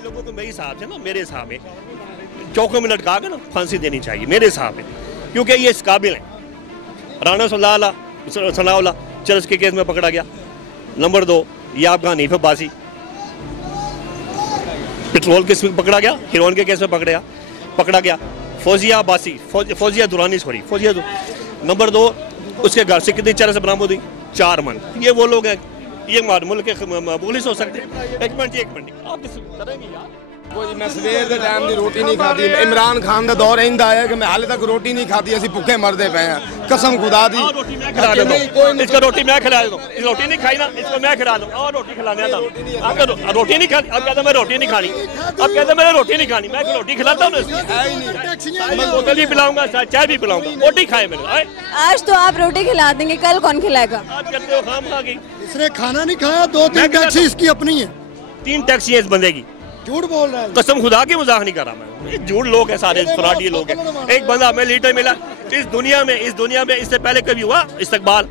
इन लोगों को मेरे हिसाब से ना, मेरे हिसाब में चौकों में लटका कर ना फांसी देनी चाहिए मेरे हिसाब में, क्योंकि ये इस काबिल हैं। राना सलाउल्लाह चरस के केस में पकड़ा गया। नंबर 2 ये आपका हनीफ अब्बासी पेट्रोल केस में पकड़ा गया, हेरोइन के केस में पकड़ा गया। फौजिया अब्बासी, फौजिया दुरानी, सॉरी फौजिया। नंबर 2 उसके घर से कितनी चरस बरामद हुई? 4 मन। ये वो लोग हैं, ये मुल्क के पुलिस हो सकते हैं। एक मिनट आप करेंगे यार। मैं सवेर के टाइम की रोटी नहीं खाती। इमरान खान का दौर इंदा है कि मैं हाले तक रोटी नहीं खाती, असं भुखे मरते पे हैं। कसम खुदा दी इसको रोटी मैं खिला दूँ। रोटी नहीं खाई ना, इसको मैं खिला दूँ। और रोटी खिलाने आता हूँ। रोटी नहीं खानी, अब कहते मैं रोटी नहीं खानी, अब कहते मैंने रोटी नहीं खानी। मैं रोटी खिलाता हूँ, बोतल भी पिलाऊंगा, चाय भी पिलाऊंगा। रोटी खाए मैंने। आज तो आप रोटी खिला देंगे, कल कौन खिलाएगा? आप कहते हो खाम खा गई। इसने खाना नहीं खाया, 2-3 टैक्सी इसकी अपनी है। 3 टैक्सी है इस बंदे की। झूठ बोल रहा है। कसम खुदा की मजाक नहीं कर रहा मैं। ये झूठ लोग हैं सारे, फराडी लोग हैं। एक बंदा हमें लीडर मिला इस दुनिया में इससे पहले कभी हुआ इस्तकबाल?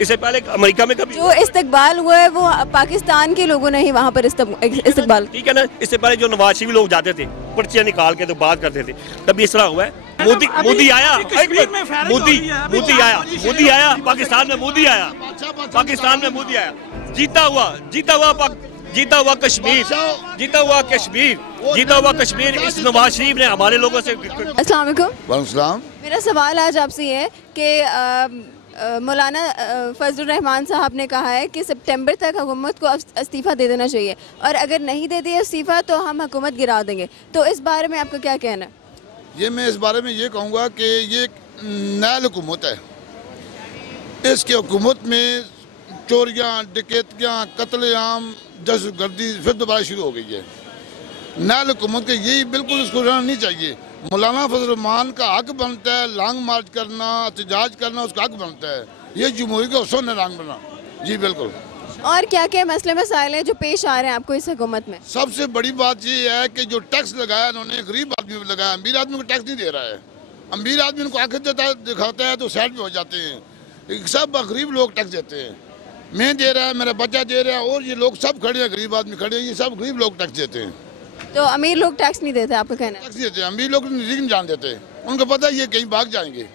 इससे पहले अमेरिका में कभी जो इस्तकबाल हुआ है वो पाकिस्तान के लोगों ने ही वहाँ पर इस्तकबाल। ठीक है ना। इससे पहले जो नवाज शरीफ लोग जाते थे, पर्चियां निकाल के तो बात करते थे, तभी इस तरह हुआ है। मोदी आया, पाकिस्तान में मोदी आया, जीता हुआ कश्मीर इस नवाज शरीफ ने हमारे लोगों से। अस्सलाम वालेकुम। मेरा सवाल आज आपसे है कि मौलाना फजलुर रहमान साहब ने कहा है कि सितंबर तक हुकूमत को इस्तीफ़ा दे देना चाहिए, और अगर नहीं दे दिया इस्तीफ़ा तो हम हुकूमत गिरा देंगे। तो इस बारे में आपका क्या कहना है? ये मैं इस बारे में ये कहूँगा कि ये नया हुकूमत है। इसकी हुकूमत में चोरियाँ, डकैतियाँ, कत्लेआम, दहशतगर्दी फिर दोबारा शुरू हो गई है। नया हुकूमत के यही बिल्कुल इसको रहना नहीं चाहिए। मौलाना फजलुर रहमान का हक बनता है लॉन्ग मार्च करना, एहतजाज करना, उसका हक बनता है। ये जमहूरियत का उसूल है लॉन्ग बना। जी बिल्कुल। और क्या क्या मसले मसाइल हैं जो पेश आ रहे हैं आपको इस हुकूमत में? सबसे बड़ी बात ये है कि जो टैक्स लगाया उन्होंने गरीब आदमी पर लगाया, अमीर आदमी को टैक्स नहीं दे रहा है। अमीर आदमी उनको आखिर दिखाता है तो साइड पे हो जाते हैं। सब गरीब लोग टैक्स देते हैं। मैं दे रहा है, मेरा बच्चा दे रहा है, और ये लोग सब खड़े हैं, गरीब आदमी खड़े हैं, ये सब गरीब लोग टैक्स देते हैं। तो अमीर लोग टैक्स नहीं देते, आपका कहना है? टैक्स देते हैं, अमीर लोग नहीं जान देते। उनको पता है ये कहीं भाग जाएंगे।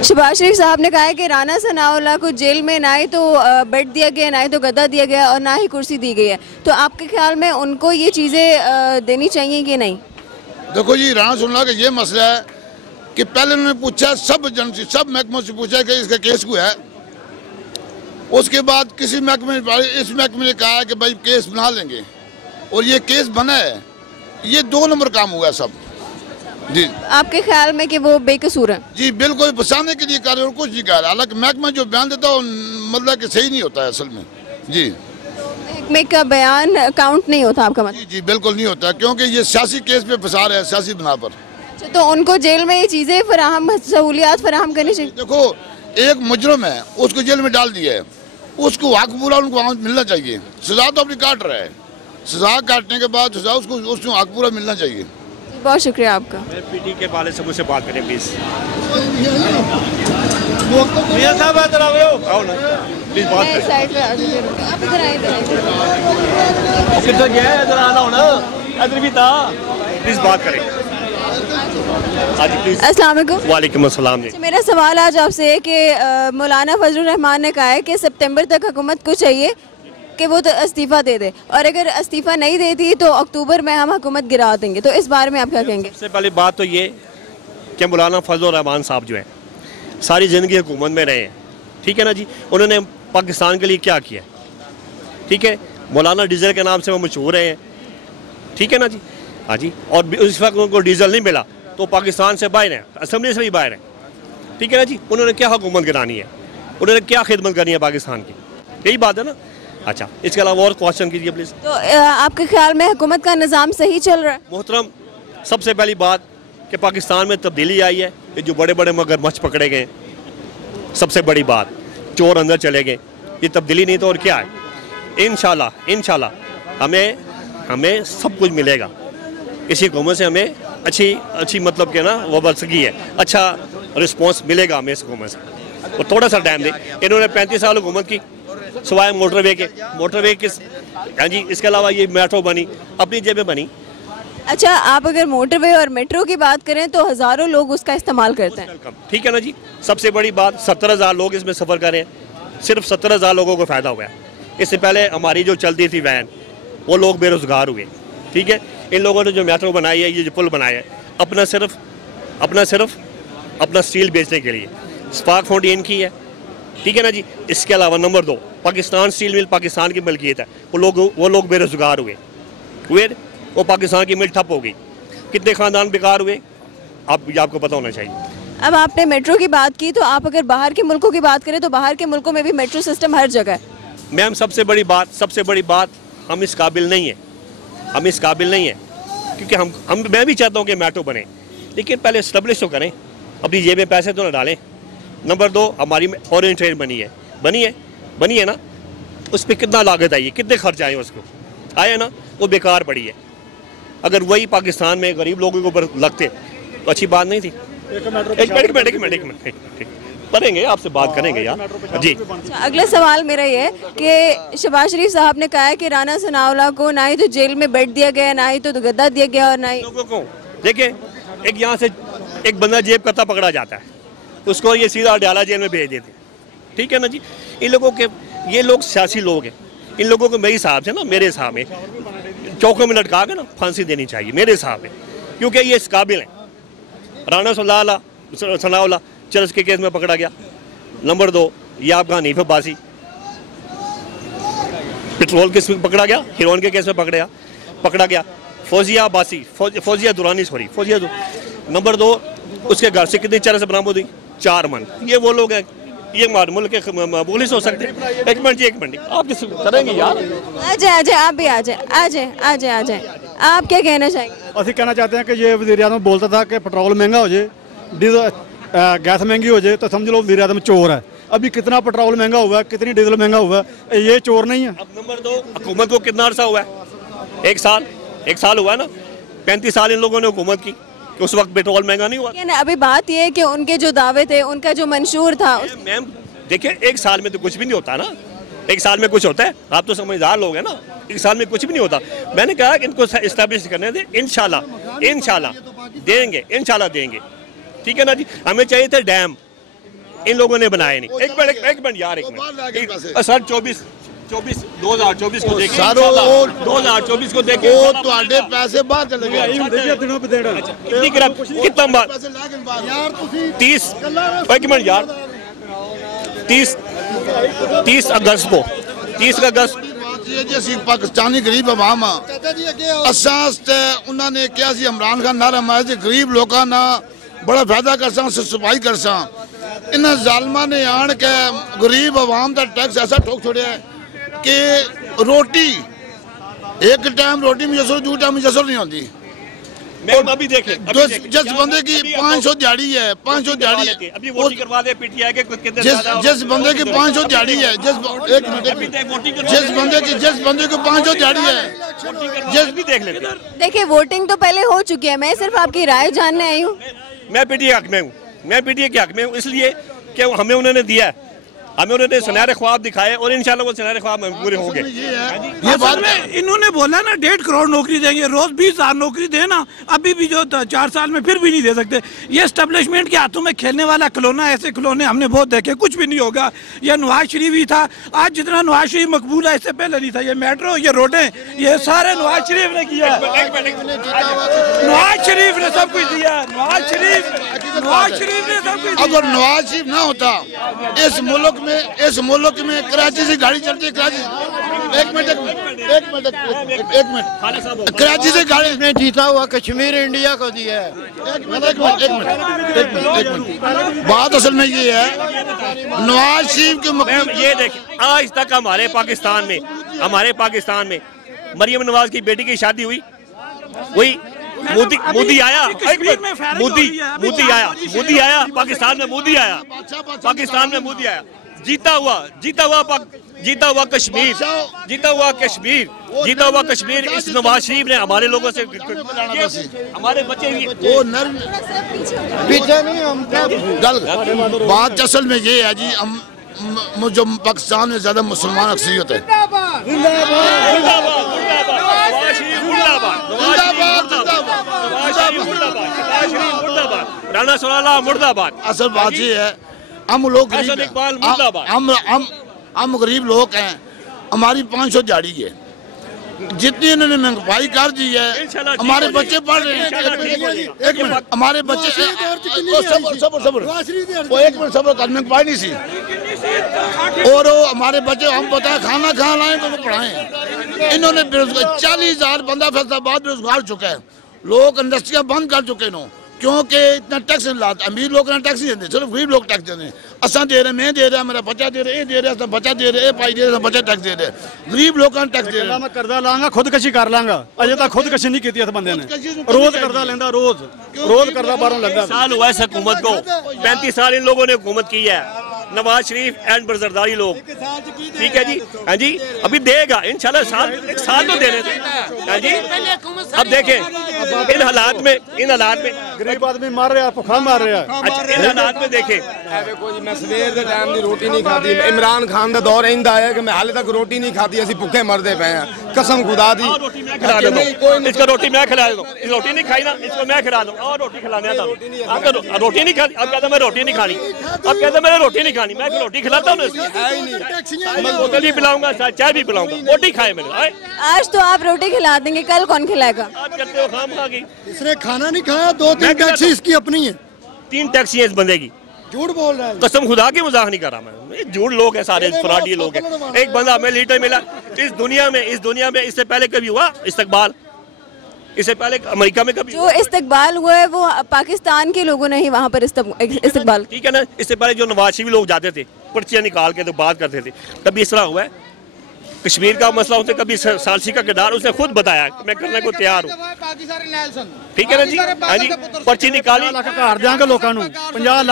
शहबाज शरीफ साहब ने कहा है कि राना सनाउल्लाह को जेल में ना ही तो बेड दिया गया, ना ही तो गद्दा दिया गया, और ना ही कुर्सी दी गई है। तो आपके ख्याल में उनको ये चीज़ें देनी चाहिए कि नहीं? देखो जी, राना सनाउल्लाह का ये मसला है कि पहले उन्होंने पूछा, सब महकमों से पूछा कि इसका केस क्यों है। उसके बाद किसी महकमे इस महकमे ने कहा कि भाई केस बना लेंगे, और ये केस बना है। ये 2 नंबर काम हुआ सब। जी आपके ख्याल में कि वो बेकसूर है? जी बिल्कुल, बचाने के लिए कर रहे और कुछ नहीं कर रहा। हालांकि महकमा जो बयान देता है मतलब कि सही नहीं होता है असल में। जी महकमे का बयान काउंट नहीं होता आपका मतलब? जी बिल्कुल नहीं होता, क्योंकि ये सियासी केस पे फंसा रहे हैं, सियासी बना पर। अच्छा, तो उनको जेल में ये चीज़ें सहूलियात फराहम करनी चाहिए। देखो, एक मुजरिम है, उसको जेल में डाल दिया है, उसको हक पूरा उनको मिलना चाहिए। सजा तो अपनी काट रहा है, सजा काटने के बाद सजा उसको हक पूरा मिलना चाहिए। बहुत शुक्रिया आपका। पीटी के वाले से मुझसे बात करें प्लीज। प्लीज बात करें। साइड पे आप इधर आइए, प्लीज बात करें। अस्सलाम वालेकुम। वालेकुम अस्सलाम जी। मेरा सवाल आज आपसे है कि मौलाना फजलुर रहमान ने कहा है कि सितंबर तक हुकूमत को चाहिए कि वो तो इस्तीफ़ा दे दे, और अगर इस्तीफ़ा नहीं देती तो अक्टूबर में हम हुकूमत गिरा देंगे। तो इस बारे में आप क्या कहेंगे? सबसे पहली बात तो ये कि मौलाना फजलुर रहमान साहब जो है सारी ज़िंदगी हुकूमत में रहे हैं, ठीक है ना जी। उन्होंने पाकिस्तान के लिए क्या किया, ठीक है। मौलाना डीजल के नाम से वो मशहूर हैं, ठीक है ना जी। हाँ जी। और उस वक्त उनको डीजल नहीं मिला तो पाकिस्तान से बाहर हैं, असम्बली से भी बाहर हैं, ठीक है ना जी। उन्होंने क्या हुकूमत गिरानी है, उन्होंने क्या खिदमत करनी है पाकिस्तान की, यही बात है ना। अच्छा, इसके अलावा और क्वेश्चन कीजिए प्लीज़। तो आपके ख्याल में हुकूमत का निज़ाम सही चल रहा है? मोहतरम, सबसे पहली बात कि पाकिस्तान में तब्दीली आई है। ये जो बड़े बड़े मगरमच्छ पकड़े गए, सबसे बड़ी बात, चोर अंदर चले गए, ये तब्दीली नहीं तो और क्या है। इंशाल्लाह हमें सब कुछ मिलेगा। इसी हुकूमत से हमें अच्छी मतलब के ना वाबस्तगी है, अच्छा रिस्पॉन्स मिलेगा हमें इस हुकूमत से। और थोड़ा सा टाइम दे। इन्होंने 35 साल हुकूमत की, सिवाय मोटरवे के हाँ जी, इसके अलावा ये मेट्रो बनी, अपनी जेब में बनी। अच्छा, आप अगर मोटरवे और मेट्रो की बात करें तो हज़ारों लोग उसका इस्तेमाल करते हैं। ठीक है ना जी। सबसे बड़ी बात 17,000 लोग इसमें सफ़र करें, सिर्फ 17,000 लोगों को फ़ायदा हुआ है। इससे पहले हमारी जो चलती थी वैन, वो लोग बेरोज़गार हुए। ठीक है, इन लोगों ने जो मेट्रो बनाई है, ये जो पुल बनाया है, अपना सिर्फ अपना स्टील बेचने के लिए। स्पार्क फाउंटेन की है। ठीक है ना जी। इसके अलावा number 2, Pakistan steel mill Pakistan की मिल्कियत है। वो लोग बेरोज़गार हुए, वो पाकिस्तान की मिल ठप हो गई। कितने ख़ानदान बेकार हुए, आपको पता होना चाहिए। अब आपने मेट्रो की बात की, तो आप अगर बाहर के मुल्कों की बात करें तो बाहर के मुल्कों में भी मेट्रो सिस्टम हर जगह है। मैम, सबसे बड़ी बात हम इस काबिल नहीं है। क्योंकि मैं भी चाहता हूँ कि मेट्रो बने, लेकिन पहले इस्टेब्लिश तो करें, अपनी जेब में पैसे तो ना डालें। नंबर 2, हमारी फॉरेन ट्रेन बनी है ना, उस पर कितना लागत आई है, कितने खर्च आए उसको, आए ना, वो बेकार पड़ी है। अगर वही पाकिस्तान में गरीब लोगों के ऊपर लगते तो अच्छी बात नहीं थी। एक मिनट करेंगे, आपसे बात करेंगे यार जी। अगला सवाल मेरा ये है कि शहबाज शरीफ साहब ने कहा है कि राना सनाउल्लाह को ना ही तो जेल में बेड दिया गया, ना ही तो गद्दा दिया गया, और ना ही लोगों को देखिए, एक यहाँ से एक बंदा जेब कत्ता पकड़ा जाता है, उसको ये सीधा डाला जेल में भेज देते। ठीक है ना जी। इन लोगों के, ये लोग सियासी लोग हैं, इन लोगों को मेरे हिसाब में चौकों में लटका के ना फांसी देनी चाहिए मेरे हिसाब में, क्योंकि ये इस काबिल हैं। राना सनाउल्लाह चरस के केस में पकड़ा गया। नंबर 2, ये आपका हनीफ अब्बासी पेट्रोल केस में पकड़ा गया, हेरोइन के केस में पकड़ा गया। फौजिया दुरानी नंबर 2, उसके घर से कितनी चरस बरामद हुई? 4 मन। ये वो लोग हैं, ये मुल्क के पुलिस हो सकते हैं। एक मिनट आप किस करेंगे यार? आ जाए, आप भी आ जाए। आप क्या कहना चाहेंगे? ਅਸੀਂ कहना चाहते हैं कि ये वज़ीर आज़म बोलता था कि पेट्रोल महंगा हो जाए, डीजल गैस महंगी हो जाए तो समझ लो वज़ीर आज़म चोर है। अभी कितना पेट्रोल महंगा हुआ है, कितनी डीजल महंगा हुआ है, ये चोर नहीं है। अब नंबर 2, हुकूमत को कितना अर्सा हुआ है? 1 साल हुआ है ना। 35 साल इन लोगों ने हुकूमत की, उस वक्त पेट्रोल महंगा नहीं हुआ। अभी बात यह है कि उनके जो दावे थे, उनका जो मंशूर था। मैम देखिए, 1 साल में तो कुछ भी नहीं होता ना। 1 साल में कुछ होता है? आप तो समझदार लोग हैं ना। 1 साल में कुछ भी नहीं होता। मैंने कहा कि इनको इस्टेब्लिश करने दें, इंशाल्लाह देंगे। ठीक है ना जी। हमें चाहिए थे डैम, इन लोगों ने बनाए नहीं। एक मिनट यार, सर 2024 को देखें, 2024 को देखें, ਤੁਹਾਡੇ ਪੈਸੇ ਬਾਹਰ ਚਲੇ ਗਏ। कितना बार 30 एक मिनट यार 30 अगस्त को 30 अगस्त जी ਅਸੀਂ ਪਾਕਿਸਤਾਨੀ ਗਰੀਬ ਆਵਾਮ ਆ। ਅਸਾਂ ਤੇ ਉਹਨਾਂ ਨੇ ਕਿਹਾ ਸੀ ਇਮਰਾਨ ਖਾਨ ਨਾਰਾ ਮਾਰਿਆ ਸੀ ਗਰੀਬ ਲੋਕਾਂ ਨਾਲ ਬੜਾ ਫਾਇਦਾ ਕਰਸਾਂ, ਸਫਾਈ ਕਰਸਾਂ। ਇਹਨਾਂ ਜ਼ਾਲਮਾਂ ਨੇ ਆਣ ਕੇ ਗਰੀਬ ਆਵਾਮ ਦਾ ਟੈਕਸ ਐਸਾ ਠੋਕ ਛੋੜਿਆ कि रोटी एक टाइम रोटी मुयसर, 2 टाइम मुयसर नहीं होती। अभी देखें, जिस बंदे की 500 दिहाड़ी है, 500 दिहाड़ी है, अभी वोटिंग करवा दे पीटीआई के जिस बंदे की 500 दिहाड़ी है, जिस बंदे की 500 दिहाड़ी है, भी देख लेते। देखिए, वोटिंग तो पहले हो चुकी है, मैं सिर्फ आपकी राय जानने आई हूँ। मैं पीटीआई के हक में हूँ, इसलिए कि हमें उन्होंने दिया है, हमें उन्होंने सुनहरे ख्वाब दिखाए और इंशाल्लाह वो सुनहरे ख्वाब पूरे होंगे। ये बात में इन्होंने बोला ना 1.5 करोड़ नौकरी देंगे, रोज 20,000 नौकरी देना, अभी भी जो 4 साल में फिर भी नहीं दे सकते। ये एस्टेब्लिशमेंट के हाथों में खेलने वाला खिलौना, ऐसे खिलौने हमने बहुत देखे, कुछ भी नहीं होगा। ये नवाज शरीफ ही था, आज जितना नवाज शरीफ मकबूल है इससे पहले नहीं था। ये मेट्रो, ये रोडें, ये सारे नवाज शरीफ ने किया। नवाज शरीफ ने सब कुछ दिया। नवाज शरीफ ने सब कुछ। अगर नवाज शरीफ ना होता इस मुल्क में कराची से गाड़ी चलती है। कराची एक मिनट कराची से गाड़ी में जीता हुआ कश्मीर इंडिया को दिया है। एक मिनट बात असल में ये है, नवाज शरीफ के ये देखिए, आज तक हमारे पाकिस्तान में मरियम नवाज की बेटी की शादी हुई, वही मोदी आया पाकिस्तान में मोदी आया, जीता हुआ कश्मीर इस नवाज शरीफ ने हमारे लोगों से, हमारे बच्चे वो नर्म पीछे नहीं हम बात असल में ये है जी, हम जो पाकिस्तान में ज्यादा मुसलमान अक्सरियत है, राना सलाला मुर्दाबाद। असल बात ये है, हम लोग गरीब हैं, हम गरीब लोग हैं, हमारी 500 दिहाड़ी है, जितनी इन्होंने महंगाई कर दी है, हमारे बच्चे पढ़ रहे हैं। एक मिनट, हमारे बच्चे एक मिनट सब्र कर, महंगाई नहीं सी, और हमारे बच्चे हम बताएं खाना खा लाए तो पढ़ाएं। इन्होंने 40,000 बंदा फैसलाबाद बेरोजगार चुका है, लोग इंडस्ट्रियां बंद कर चुके हैं, क्योंकि इतना टैक्स नहीं लाते। अमीर लोग टैक्स नहीं देते, सिर्फ गरीब लोग टैक्स देते हैं। असा दे रहे, मैं दे रहा, मेरा बच्चा दे रहे, ये दे रहा, बच्चा दे रहे, पाई दे रहा, बच्चा टैक्स दे रहे, गरीब लोग टैक्स दे रहे। मैं करदा लांगा, खुदकशी कर लांगा, अजे तक खुदकशी नहीं की इस बंदे ने, रोज करदा लेंदा, रोज करदा बाहरों लेंदा। साल हुआ है हुकूमत को, 35 साल इन लोगों ने हुकूमत की है, नवाज शरीफ एंड बरजरदारी लोग, ठीक है जी। हाँ जी, अभी देगा इंशाल्लाह, एक साल तो देने थे। हाँ जी, अब देखें इन हालात में गरीब आदमी मार रहा है, भुखा मार रहा है। अच्छा, इन हालात में देखें, मैं सवेर के टाइम की रोटी नहीं खाती। इमरान खान का दौर इंदा है कि मैं हाले तक रोटी नहीं खाती, असं भुखे मरते पे हैं, कसम खुदा दी। इसको रोटी मैं खिला दूँ, रोटी नहीं खाई ना, इसको मैं खिला दूँ, और रोटी खिलाने आता हूँ। रोटी नहीं खाती, अब कहता मैं रोटी नहीं खानी, अब कहता मैंने रोटी नहीं खानी, मैं रोटी खिलाता हूँ, बोतल भी पिलाऊंगा, चाय भी पिलाऊंगा, रोटी खाए मैंने। आज तो आप रोटी खिला देंगे, कल कौन खिलाएगा? आज करते हो खाम खा की, इसने खाना नहीं खाया, 2-3 टैक्सी इसकी अपनी है, 3 टैक्सी है इस बंदे की, झूठ बोल रहा है। कसम खुदा की मजाक नहीं कर रहा मैं, झूठ लोग हैं सारे, फ्रॉडी लोग हैं। एक बंदा हमें लीडर मिला इस दुनिया में, इससे पहले कभी हुआ इस्तकबाल? इससे पहले अमेरिका में कभी जो इस्तकबाल हुआ है वो पाकिस्तान के लोगों ने ही वहाँ पर इस्तकबाल, ठीक है ना। इससे पहले जो नवाज शरीफ लोग जाते थे, पर्चियाँ निकाल के तो बात करते थे, कभी इस तरह हुआ है? कश्मीर का मसला उसने कभी सालसी का किरदार उसने खुद बताया, मैं करने को तैयार हूँ, ठीक है ना जी। हाँ जी, पर्ची निकाली, घर देंगे लोगों को 50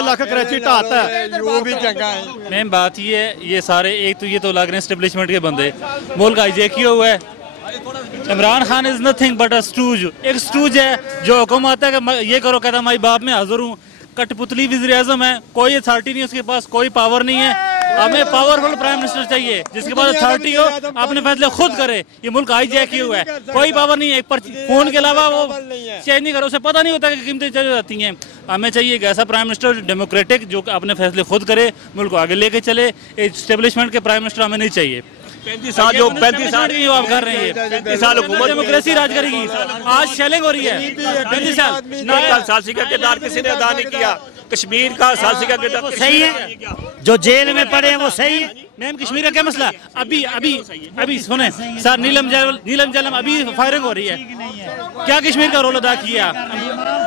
लाख कराची ढाता है, वो भी चंगा है। मेन बात ये है, ये सारे एक तो ये तो लग रहे हैं एस्टेब्लिशमेंट के बंदे, मुल्क हाईजैक किया हुआ है। Imran Khan is nothing but a stooge, एक स्टूज है जो हुक्म आता है कि ये करो, कहता मैं बाप में हाजिर हूँ, कठपुतली वज़ीर-ए-आज़म है, कोई अथॉरिटी नहीं उसके पास, कोई पावर नहीं है। हमें पावरफुल प्राइम मिनिस्टर चाहिए जिसके पास अथॉरिटी हो, अपने फैसले खुद करे। ये मुल्क हाईजैक किया हुआ है, कोई पावर नहीं है, फोन के अलावा वो चेंज नहीं करे, उसे पता नहीं होता कि कीमतें चली जाती हैं। हमें चाहिए एक ऐसा प्राइम मिनिस्टर डेमोक्रेटिक जो अपने फैसले खुद करे, मुल्क को आगे लेके चले। एस्टेब्लिशमेंट के प्राइम मिनिस्टर हमें नहीं चाहिए। 35 साल जो 35 साल आप कर रहे हैं, 35 साल हुकूमत डेमोक्रेसी राज करेगी। आज शेलिंग हो रही है, 35 साल सालसी का किरदार किसी ने अदा नहीं किया। कश्मीर का सालसी का किरदार सही है, जो जेल में पड़े हैं वो सही है। मैम कश्मीर का क्या मसला? अभी सुने सर, नीलम जलम अभी फायरिंग हो रही है, क्या कश्मीर का रोल अदा किया?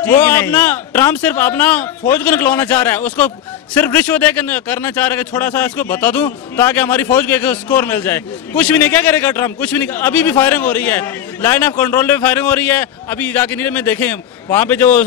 वो अपना ट्रम्प सिर्फ अपना फौज को निकलवाना चाह रहा है, उसको सिर्फ रिश्वत दे करना चाह रहा है कि थोड़ा सा इसको बता दूं ताकि हमारी फौज को एक स्कोर मिल जाए। कुछ भी नहीं, क्या करेगा ट्रम्प? कुछ भी नहीं। अभी भी फायरिंग हो रही है, लाइन ऑफ कंट्रोल पे फायरिंग हो रही है। अभी जाके नीलम में देखें, वहाँ पे जो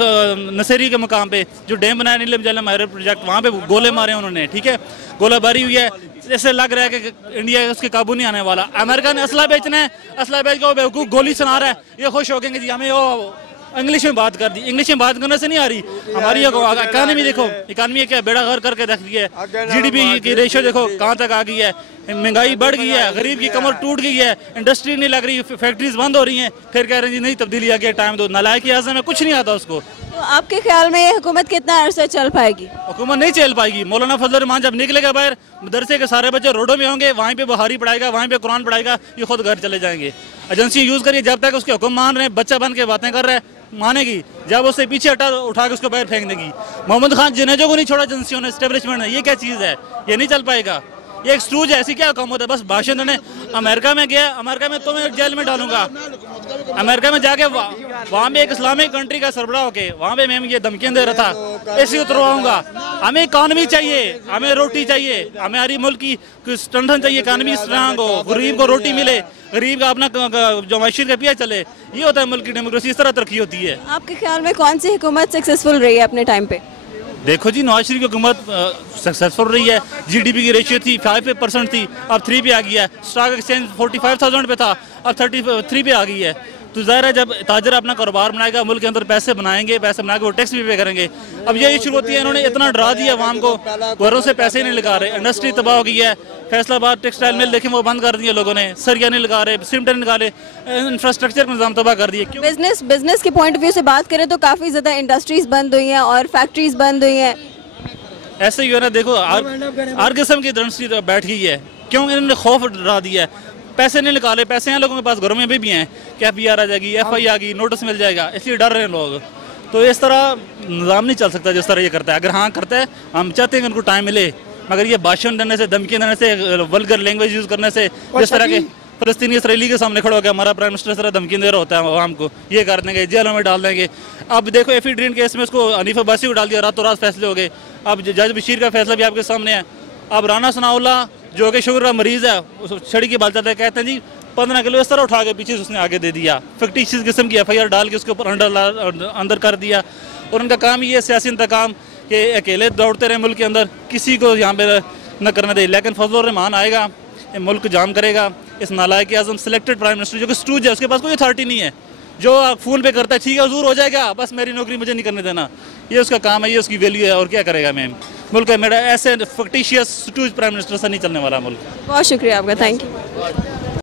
नसेरी के मुकाम पे जो डैम बनाया नीलम जलम हाईवे प्रोजेक्ट, वहाँ पे गोले मारे उन्होंने, ठीक है, गोलाबारी हुई है। ऐसे लग रहा है कि इंडिया उसके काबू नहीं आने वाला। अमेरिका ने असला बेचना है, असला बेच के बेवकूफ़ गोली सुना रहा है, ये खुश हो गए जी हमें वो इंग्लिश में बात कर दी। इंग्लिश में बात करने से नहीं आ रही हमारी इकानमी, देखो इकानमी क्या बेड़ा गर्क करके रख दी है। GDP की रेशो देखो कहाँ तक आ गई है, महंगाई बढ़ गई है, गरीब की कमर टूट गई है, इंडस्ट्री नहीं लग रही, फैक्ट्रीज बंद हो रही हैं, फिर कह रहे हैं जी नहीं तब्दीली आ गया, टाइम दो। नालायक की आज़म है, कुछ नहीं आता उसको। तो आपके ख्याल में ये हुकूमत कितना अरसा चल पाएगी? हुकूमत नहीं चल पाएगी। मौलाना फजल रहमान जब निकलेगा बाहर, मदरसे के सारे बच्चे रोडों में होंगे, वहीं पे बुहारी पढ़ाएगा, वहीं पे कुरान पढ़ाएगा, ये खुद घर चले जाएंगे। एजेंसी यूज़ करिए, जब तक उसके हुक्म मान रहे हैं, बच्चा बन के बातें कर रहे हैं, मानेगी। जब उससे पीछे उठा के उसको बाहर फेंक देगी। मोहम्मद खान जिनेजो को नहीं छोड़ा एजेंसियों ने, एस्टेब्लिशमेंट ने, ये क्या चीज़ है? ये नहीं चल पाएगा, ये एक स्टूज है। ऐसी क्या हुकूमत है? बस भाषण देने। अमेरिका में गया, अमेरिका में तो मैं जेल में डालूंगा। अमेरिका में जाके वहाँ पे एक इस्लामिक कंट्री का सरबराह होके वहाँ पे मैं ये धमकियाँ दे रहा था, ऐसे उतरवाऊंगा। हमें इकानमी चाहिए, हमें रोटी चाहिए, हमारी मुल्क की स्ट्रेंथन चाहिए, इकानमी स्ट्रांग हो, गरीब को रोटी मिले, गरीब का अपना जो मैशत का पिया चले। ये होता है मुल्क की डेमोक्रेसी, इस तरह तरक्की होती है। आपके ख्याल में कौन सी हुकूमत सक्सेसफुल रही है अपने टाइम पे? देखो जी, नवाज शरीफ की हुकूमत सक्सेसफुल रही है। GDP की रेशियो थी 5% थी, अब 3 पे आ गई है। स्टॉक एक्सचेंज 45,000 पे था, अब 33 पे आ गई है। तो ज़ाहिर है जब ताजर अपना कारोबार बनाएगा, मुल्क के अंदर पैसे बनाएंगे, पैसे बना के वो टैक्स भी पे करेंगे। अब ये शुरू होती है, इन्होंने इतना डरा दिया अवाम को, घरों से पैसे नहीं लगा रहे, इंडस्ट्री तबाह हो गई है। फैसलाबाद टेक्सटाइल मिल देखें वो बंद कर दिए लोगों ने, सरिया नहीं लगा रहे, सीमेंट नहीं लगा रहे, इंफ्रास्ट्रक्चर का निज़ाम तबाह कर दिए। बिजनेस के पॉइंट ऑफ व्यू से बात करें तो काफ़ी ज़्यादा इंडस्ट्रीज़ बंद हुई हैं और फैक्ट्रीज बंद हुई हैं। ऐसे ही है ना, देखो हर किस्म की इंडस्ट्री बैठ गई है। क्यों? इन्होंने खौफ डरा दिया है, पैसे नहीं निकाले, पैसे हैं लोगों के पास, घरों में भी हैं कि FBI आ जाएगी, FI आ गई, नोटिस मिल जाएगा, इसलिए डर रहे हैं लोग। तो इस तरह निज़ाम नहीं चल सकता जिस तरह ये करता है। अगर हाँ करता है, हम चाहते हैं कि उनको टाइम मिले, मगर ये भाषण देने से, धमकी देने से, वल्गर लैंग्वेज यूज़ करने से, जिस तरह के फ़लस्तीनी इसराइली के सामने खड़ा हो गया, हमारा प्राइम मिनिस्टर इस तरह धमकी दे रहा होता है आवाम को, ये कर देंगे, जेलों में डाल देंगे। अब देखो एफी ड्रीन केस में उसको हनीफ अब्बासी को डाल दिया, रातों रात फैसले हो गए। अब जज बशीर का फैसला भी आपके सामने है। अब राना सनाउल्लाह जो कि शुगर का मरीज़ है, उस छड़ी की बात जाता है, कहते हैं जी 15 किलो इस तरह उठा के पीछे उसने आगे दे दिया, फिक्टिशियस किस्म की FIR डाल के उसके ऊपर अंदर कर दिया। और उनका काम ये सियासी इंतकाम कि अकेले दौड़ते रहे मुल्क के अंदर, किसी को यहाँ पे न करने दे। लेकिन फजल रहमान आएगा, ये मुल्क जाम करेगा। इस नालायक आज़म सिलेक्टेड प्राइम मिनिस्टर जो कि स्टूज है, उसके पास कोई अथॉरिटी नहीं है, जो फूल पे करता है, ठीक है हजूर हो जाएगा, बस मेरी नौकरी मुझे नहीं करने देना, ये उसका काम है, ये उसकी वैल्यू है। और क्या करेगा मैम, मुल्क है मेरा, ऐसे फिक्टिशियस स्टूज प्राइम मिनिस्टर से नहीं चलने वाला मुल्क। बहुत शुक्रिया आपका, थैंक यू।